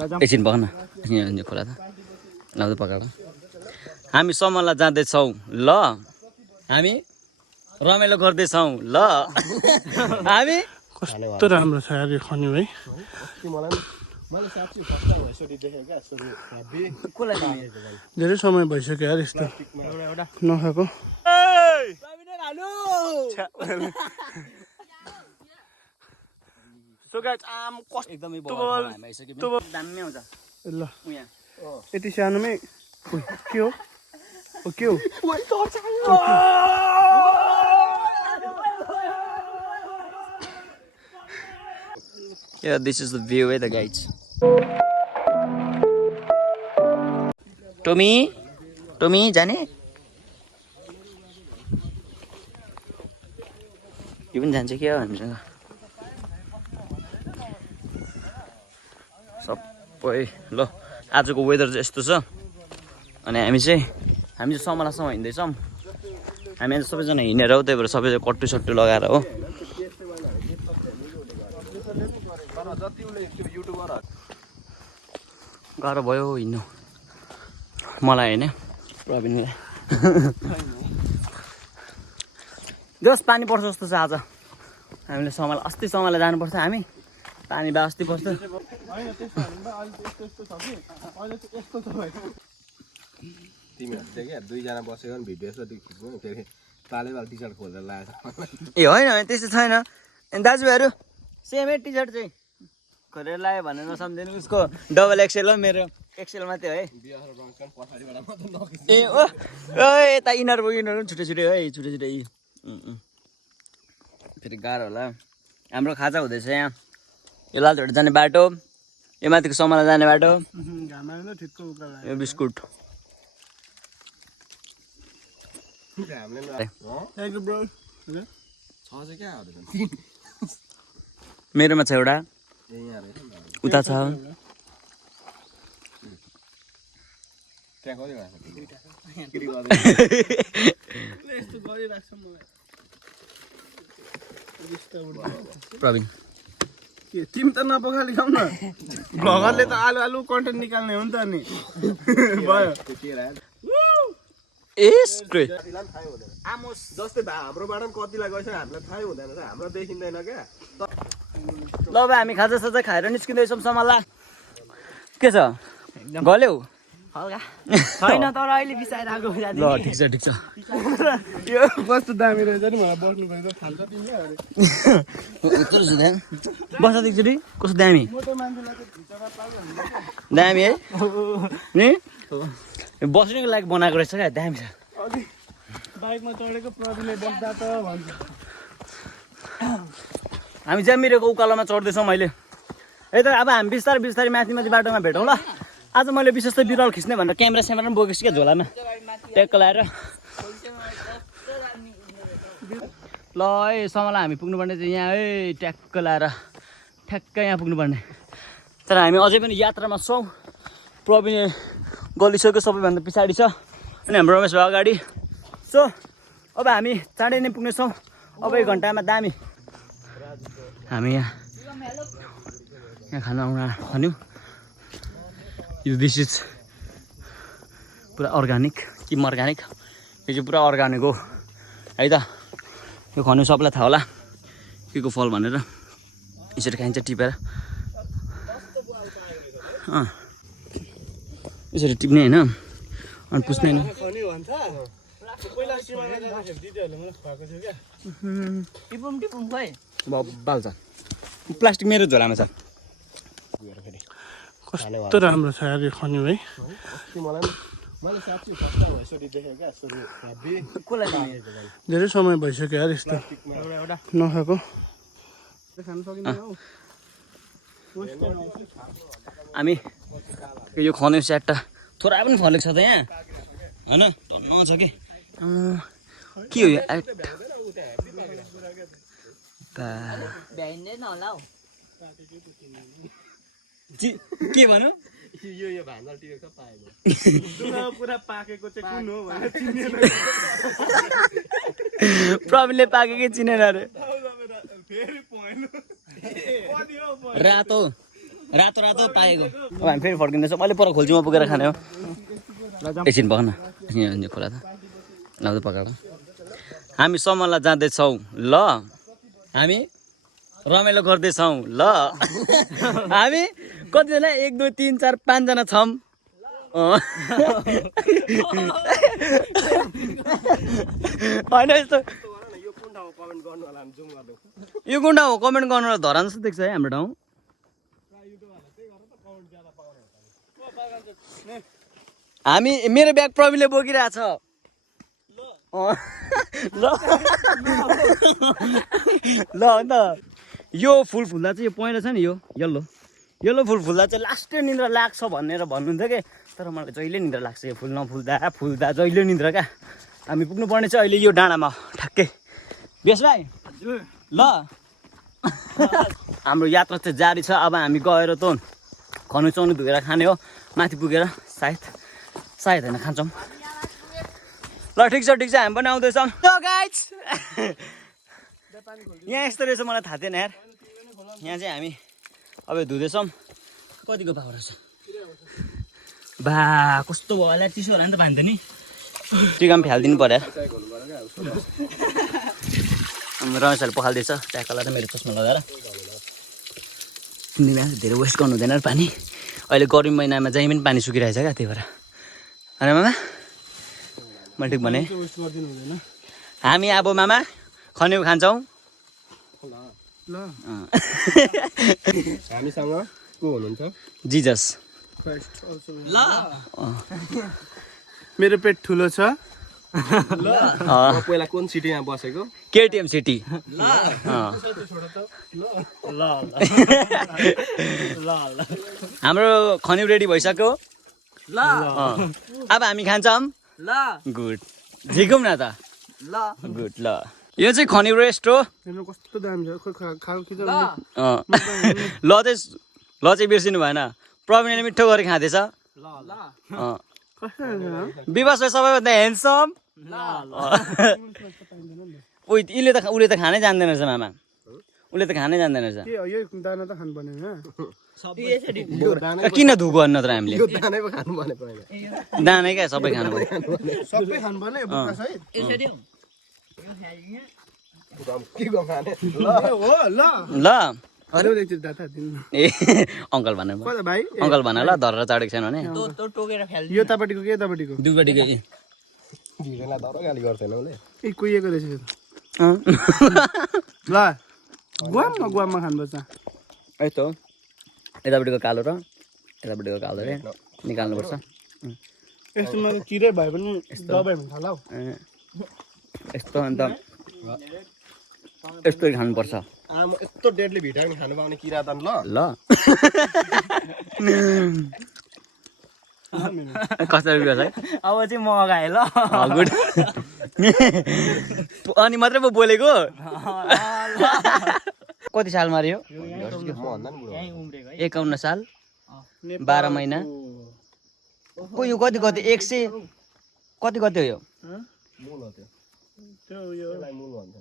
एकछिन बग्न यहाँ खोला त लाउँदै पकाएर हामी समला जाँदैछौँ ल हामी रमाइलो गर्दैछौँ ल हामी कस्तो राम्रो छ यार यो खनी भाइ धेरै समय भइसक्यो यार यस्तो नखाएको ल यति सानोमै के हो के हो Yeah, this is the view with the guides. Tommy, जाने? यो पनि जान्छ क्या हामीसँग सबै ल आजको वेदर चाहिँ यस्तो छ अनि हामी चाहिँ समलासम्म हिँड्दैछौँ हामी आज सबैजना हिँडेर हो त्यही भएर सबैजना कट्टु सट्टु लगाएर हो गाह्रो भयो हिँड्नु मलाई होइन प्रवीणलाई जस पानी पर्छ जस्तो छ आज हामीले अस्ति समला जानुपर्छ हामी पानी बा अस्ति पर्छ दुईजना बसेको भिडियो खिच्नु तालेवाल टी सर्ट खोलेर लगाएछ ए होइन त्यस्तो छैन दाजुभाइहरू सेमै टी सर्ट चाहिँ खोलेर लगायो भनेर नसम्झिनु उसको डबल एक्सेल हो मेरो एक्सेल मात्रै है ए ओ यता इनर बोगिनहरू छुट्टै छुट्टै है छुट्टै छुट्टै फेरि गाह्रो होला हाम्रो खाजा हुँदैछ यहाँ यो लालझोडा जाने बाटो यो माथिको समला जाने बाटो यो बिस्कुट मेरोमा छ एउटा उता छ प्रवीण तिमी त नपखाली खाऊ न भगरले त आलु आलु कन्टेन्ट निकाल्ने हो नि त नि भयो आमोस जस्तै हाम्रोबाट पनि कतिलाई गएछ हामीलाई थाहै हुँदैन हाम्रो देखिँदैन क्या ल अब हामी खाजा साजा खाएर निस्किँदैछौँ समला के छ गल्यौ छैन तर अहिले बिसाइरहेको ल ठिक छ यो कस्तो दामी रहेछ नि मलाई बस्नु भएछ थाल्छ तिमीले बस एकचोटि कस्तो दामी दामी है नि बस्नुको लागि बनाएको रहेछ क्या दामी छ बाइकमा चढेको प्रवीणले बस्दा त भन्छ हामी जमिरेको उकालोमा चढ्दैछौँ अहिले है त अब हामी बिस्तारै माथि बाटोमा भेटौँ ल आज मैले विशेष त बिरुवा खिच्ने भनेर क्यामेरा पनि बोकेको छु क्या झोलामा ट्याक्क लाएर ल है समला हामी पुग्नुपर्ने चाहिँ यहाँ है ट्याक्क लाएर ठ्याक्क यहाँ पुग्नुपर्ने तर हामी अझै पनि यात्रामा छौँ प्रवीण गलिसक्यो सबैभन्दा पछाडि छ अनि हाम्रो रमेश भयो अगाडि सो अब हामी चाँडै नै पुग्नेछौँ अब 1 घन्टामा दामी हामी यहाँ खाना खन्यौँ यो दिस इज पुरा अर्ग्यानिक किम अर्ग्यानिक यो चाहिँ पुरा अर्ग्यानिक हो है त यो खन्यौँ सबलाई थाहा होला के को फल भनेर यसरी खाइन्छ टिपेर यसरी टिप्ने होइन अनि पुस्ने नि बाल छ प्लास्टिक मेरो झोलामा छ कस्तो राम्रो छ यार यो खनी भाइ धेरै समय भइसक्यो यार यस्तो नखाएको हामी यो खन्यौँ स्याट्टा थोरै पनि फलेको छ त यहाँ होइन टन्न छ कि के हो यो एट के भनौँ यो भान्जा टिपेको पाएको पुरा पाकेको चाहिँ कुन हो भनेर चिनेन प्रवीणले पाकेकै चिनेन अरे फेरि पहेँलो रातो रातो रातो पाएको अब हामी फेरि फर्किँदैछौँ अहिले पर खोल्छौँ पुगेर खाने हो एकछिन पख न यहाँ खोला त लाउँदै पकाएर हामी समला जाँदैछौँ ल हामी रमाइलो गर्दैछौँ ल हामी कतिजना 1 2 3 4 5 जना छौँ होइन यस्तो यो कुन ठाउँ हो कमेन्ट गर्नु धरान जस्तो देख्छ है हाम्रो ठाउँ हामी मेरो ब्याग प्रवीणले बोकिरहेछ ल ल अन्त यो फुल फुल्दा चाहिँ यो पहेँलो छ नि यो यल्लो फुल फुल्दा चाहिँ लास्टै निन्द्रा लाग्छ भनेर भन्नुहुन्थ्यो कि तर मलाई जहिले निन्द्रा लाग्छ यो फुल फुल्दा जहिले निन्द्रा क्या हामी पुग्नुपर्ने चाहिँ अहिले यो डाँडामा ठ्याक्कै बेस भाइ ल हाम्रो यात्रा चाहिँ जारी छ अब हामी गएर त खनु चौनु धुएर खाने हो माथि पुगेर सायद होइन खान्छौँ ल ठिक छ हामी पनि आउँदैछौँ यहाँ यस्तो रहेछ मलाई थाहा थिएन यार यहाँ चाहिँ हामी अब धुँदैछौँ कतिको पावर छ बा कस्तो भयो होला चिसो होला नि त पानी त नि टिका पनि फ्यालिदिनु पर्यो रमेशहरूले पखाल्दैछ ट्याकला र मेरो चस्मा लगाएर तिमीले धेरै वेस्ट गर्नु हुँदैन पानी अहिले गर्मी महिनामा जहीँ पनि पानी सुकिरहेछ क्या त्यही भएर होइन मामा मैले ठिक भने हामी अब मामा खन्यु खान्छौँ हामीसँग को हुनुहुन्छ जिजस ल मेरो पेट ठुलो छ पहिला कुन सिटीमा बसेको केटिएम सिटी हाम्रो खन्यु रेडी भइसक्यो ल अब हामी खान्छौँ ल गुड झिकौँ न त ल गुड ल यो चाहिँ खन्यु रेस्ट हो कस्तो दामी छ खाऊ कि ल चाहिँ बिर्सिनु भएन प्रवीणले मिठो गरी खाँदैछ विवास भाइ सबैभन्दा ह्यान्डसम उसले त खानै जान्दैन रहेछ मामा उसले त खानै जान्दैन रहेछ दाना त खानु पर्ने किन धुको भन्नु त हामीले दानै पो खानु भने पहिला दानै क्या सबै खानु पर्यो सबै खानु पर्ने बोका सहित के गो खाने हो ल ल ए अङ्कल भन भाइ अङ्कल भन ल धरेर चाडेको छैन भने टोकेर फ्याल यो तापट्टिको के तापट्टिको दुईपट्टिको झिरेलाई दरो गाली गर्दैन उसले ए कुहिएको रहेछ ल गुवाममा खानुपर्छ यस्तो यतापट्टिको कालो र यतापट्टिको कालो रे निकाल्नुपर्छ यस्तोमा त किरै भए पनि दबाई हुन्छ होला हौ यस्तो अन्त यस्तै खानुपर्छ आमा यस्तो डेडली भिटामिन खानु पाउने किरा त ल कसरी रुपियाँ है अब चाहिँ मगाए ल गुड अनि मात्रै पो बोलेको कति साल मारियो म भन्दा नि बुढो 51 साल 12 महिना को यो कति 100 कति हो यो मूल हो त्यो त्यसलाई मूल भन्छ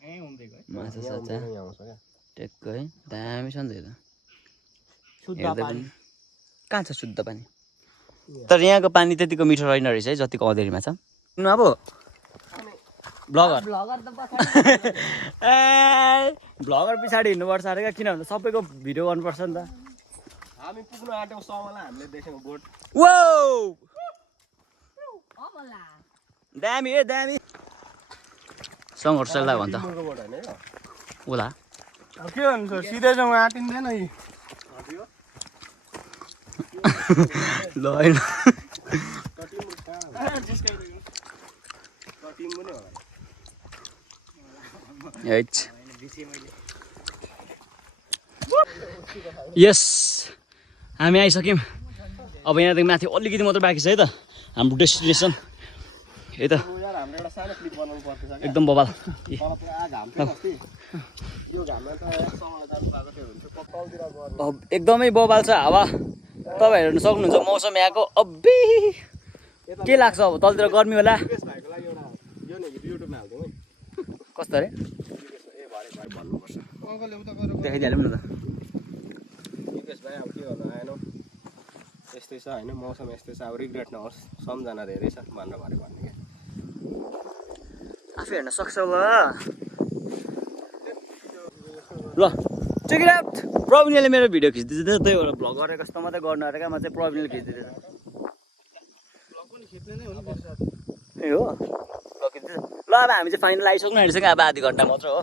माछा साछा यहाँ आउँछ क्या टेक्क है दामी छ नि त शुद्ध हेर्दा पानी पनि कहाँ छ शुद्ध पानी तर यहाँको पानी त्यतिको मिठो रहेन रहेछ है जतिको अँधेरीमा छ अब ब्लगर ए ब्लगर पछाडि हिँड्नुपर्छ अरे क्या किनभने सबैको भिडियो गर्नुपर्छ नि त हामी पुग्नु आँटेको समयलाई हामीले देखेको बोट वो दामी ए दामी सङ्घर्षलाई भन्छ बोट होइन यो होला अब के हुन्छ सिधै जाउँ आँटिँदैन यी ल होइन यस हामी आइसक्यौँ अब यहाँदेखि माथि अलिकति मात्रै बाँकी छ है त हाम्रो डेस्टिनेसन है त एकदम बबाल एकदमै बबाल छ हावा तपाईँ हेर्नु सक्नुहुन्छ मौसम यहाँको अब्बी के लाग्छ अब तलतिर गर्मी होला कस्तो अरे देखाइदिइहाल्यौँ न त खै अब के गर्नु आएन यस्तै छ होइन मौसम यस्तै छ अब रिग्रेट नहोस् सम्झना धेरै छ भनेर भन्ने क्या आफै हेर्न सक्छ ल चेक इट आउट प्रवीणले मेरो भिडियो खिच्दैछ त्यही भएर भ्लग गरेको जस्तो मात्रै गर्नु अरे क्या म चाहिँ प्रवीणले खिच्दैछ ए हो ल अब हामी चाहिँ फाइनल आइसक्नु आँटिसक्यो अब आधी घन्टा मात्र हो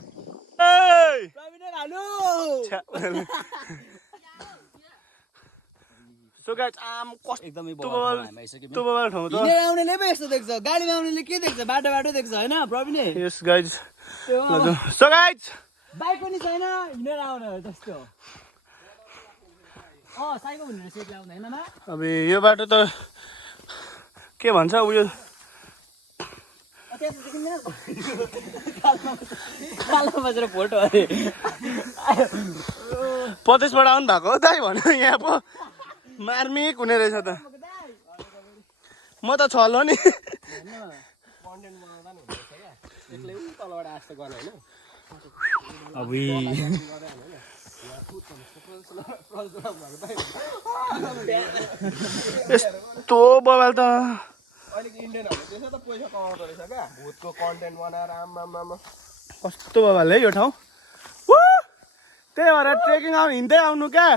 सो गाइस आम एकदमै हिँडेर आउनेले पो यस्तो देख्छ गाडीमा आउनेले के देख्छ बाटो बाटो देख्छ होइन प्रवीण यस गाइस सो गाइस बाइक पनि छैन हिँडेर आउने हो त्यस्तो साइकल भनेर सेट ल्याउँदा होइन अब यो बाटो त के भन्छ उयो कालो बसेर फोटो अरे प्रदेशबाट आउनु भएको हो दाइ भन्यो यहाँ पो मार्मिक हुने रहेछ त म त छलो नि अब यस्तो बबाल त अहिलेको इन्डियनहरूले त्यसै त पैसा कमाउँदो रहेछ क्या भूतको कन्टेन्ट बनाएर आम्मामा कस्तो बबाल है यो ठाउँ त्यही भएर ट्रेकिङ आउनु हिँड्दै आउनु क्या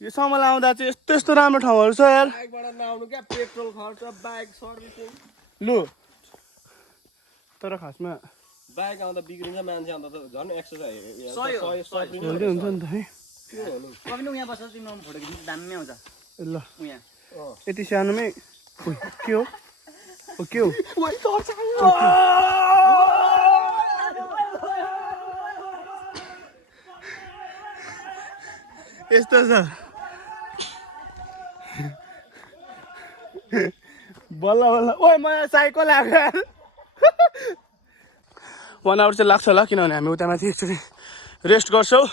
यो समला आउँदा चाहिँ यस्तो यस्तो राम्रो ठाउँहरू छ यार बाइकबाट नआउनु क्या पेट्रोल खर्च बाइक सर्भिसिङ लु तर खासमा बाइक आउँदा बिग्रिन्छ मान्छे आउँदा त झन् एक्सर्साइज हेल्दी हुन्छ नि त है यहाँ बस्छ तिम्रो फोटो खिच्नु दामी आउँछ ल यहाँ यति सानोमै के हो के हो यस्तो छ बल्ल बल्ल ओइ मलाई साइकल लाग्यो 1 आवर चाहिँ लाग्छ होला किनभने हामी उता माथि एकचोटि रेस्ट गर्छौँ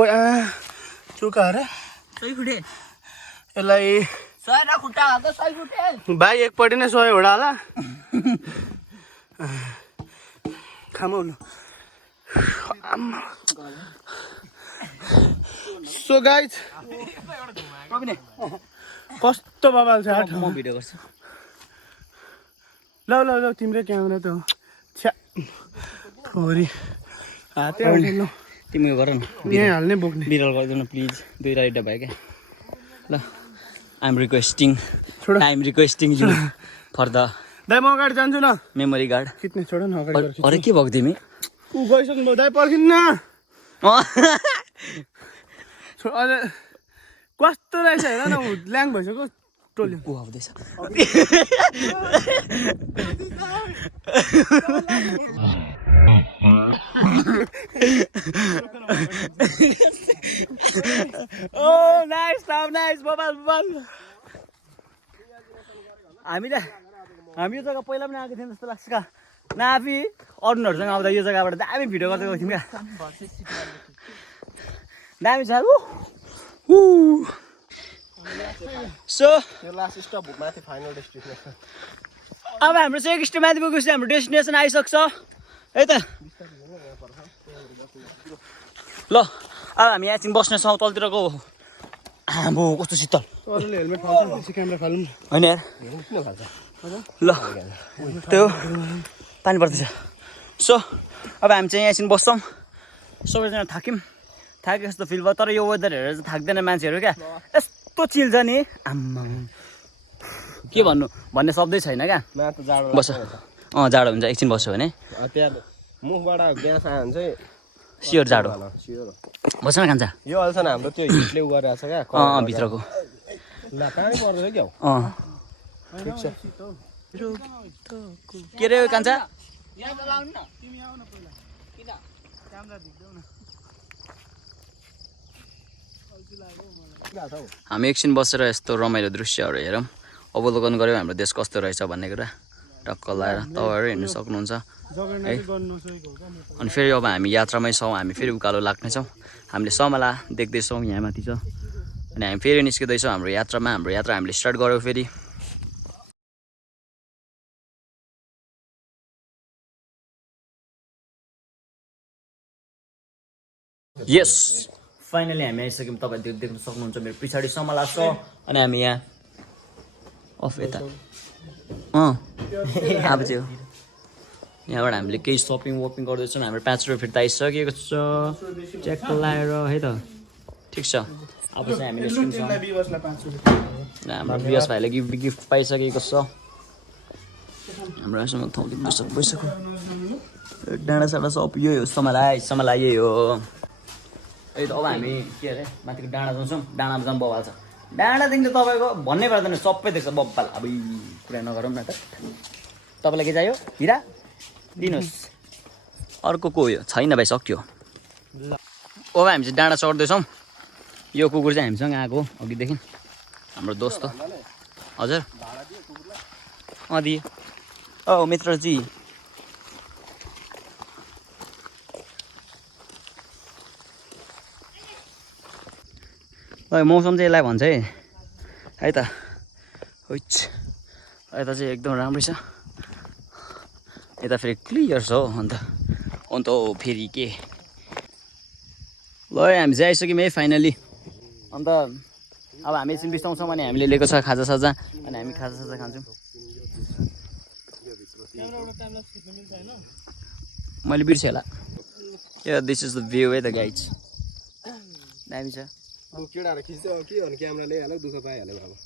ओइ चुका अरे यसलाई भाइ एकपट्टि नै 100 वटा होला खामौँ सो गाइज कस्तो बबाल छ म भिडियो गर्छु ल ल ल तिम्रै क्यामेरा त हो छ्या थोरी हातै आउँछ ल तिमी गर न यहीँ हाल्ने बोक्ने बिरल गरिदेऊ न प्लिज 2 राइड भयो क्या ल I'm requesting you for the दाइ म अगाडि जान्छु न मेमोरी कार्ड खिच्ने छोड न अगाडि अरे के भएको तिमी ऊ गइसक्नु दाइ पर्खिन्न अझै कस्तो रहेछ हेर न ऊ ल्याङ भइसक्यो टोल्यो ऊ आउँदैछ नाइस बबाल हामी यो जग्गा पहिला पनि आएको थियौँ जस्तो लाग्छ क्या नाफी अरूहरूसँग आउँदा यो जग्गाबाट दामी भिडियो गर्दै गएको थियौँ क्या दामी छ सो त्यो लास्ट स्टप माथि फाइनल डेस्टिनेसन अब हाम्रो चाहिँ एक स्टेप माथि पुगेपछि हाम्रो डेस्टिनेसन आइसक्छ है त ल अब हामी यहाँ बस्नेछौँ तलतिरको आम्बो कस्तो शीतल अरूले हेलमेट फाल्छ त्यसै क्यामेरा फाल्नु होइन यार ल त्यो पानी पर्दैछ सो अब हामी चाहिँ यहाँ बस्छौँ सबैजना थाके जस्तो फिल भयो तर यो वेदर हेरेर चाहिँ थाक्दैन मान्छेहरू क्या यस्तो चिल छ नि आम्मा के भन्ने शब्दै छैन क्या बस जाडो हुन्छ एकछिन बस्यो भने त्यहाँ मुखबाट ग्यास आयो भने चाहिँ सियोर जाडो बस्न खान्छ यो अल्छ न हाम्रो त्यो हिटले उ गरिरहेको छ क्या भित्रको ल पानी पर्दैछ क्या ठिक छ के रे कान्छा हामी एकछिन बसेर यस्तो रमाइलो दृश्यहरू हेरौँ अवलोकन गऱ्यौँ हाम्रो देश कस्तो रहेछ भन्ने कुरा टक्क लगाएर तपाईँहरू हेर्नु सक्नुहुन्छ है अनि फेरि अब हामी यात्रामै छौँ हामी फेरि उकालो लाग्नेछौँ हामीले समला देख्दैछौँ यहाँ माथि छ अनि हामी फेरि निस्किँदैछौँ हाम्रो यात्रा हामीले स्टार्ट गऱ्यौँ फेरि यस फाइनली हामी आइसक्यौँ। तपाईँले देख्न सक्नुहुन्छ मेरो पछाडि समला छ अनि हामी यहाँ अफ यता अब चाहिँ हो यहाँबाट हामीले केही सपिङ वपिङ गर्दैछौँ। हाम्रो 5 रुपियाँ फिर्ता आइसकेको छ च्याक्क लगाएर है त ठिक छ। अब चाहिँ हामीले हाम्रो बियस भाइले गिफ्ट पाइसकेको छ। हाम्रो आजसम्म ठाउँले भइसक्यो डाँडा साँडा सब यही हो समला यही हो। है त अब हामी के अरे माथिको डाँडा जान्छौँ। डाँडामा जाऊँ बवाल छ। डाँडादेखि त तपाईँको भन्नै पर्दैन सबै देख्छ बब्बाल। अब कुरा नगरौँ न त। तपाईँलाई के चाहियो हिरा दिनुहोस्। अर्को को यो छैन भाइ सक्यो। अब हामी चाहिँ डाँडा चढ्दैछौँ। यो कुकुर चाहिँ हामीसँग आएको अघिदेखि हाम्रो दोस्त हो। हजुर दिए मित्रजी मौसम चाहिँ यसलाई भन्छ है त। यता चाहिँ एकदम राम्रै छ। यता फेरि क्लियर छ हो। अन्त फेरि के ल हामी चाहिँ आइसक्यौँ है फाइनली। अन्त अब हामी एकछिन बिस्ताउँछौँ अनि हामीले लिएको छ खाजासाजा अनि हामी खाजासाजा खान्छौँ। मैले बिर्सेँ होला। दिस इज द भ्यू है त गाइज दामी छ। केटाहरू खिच्दै के भने क्यामेरा ल्याइहाल्यो दुःख पाइहाल्यो बाबा।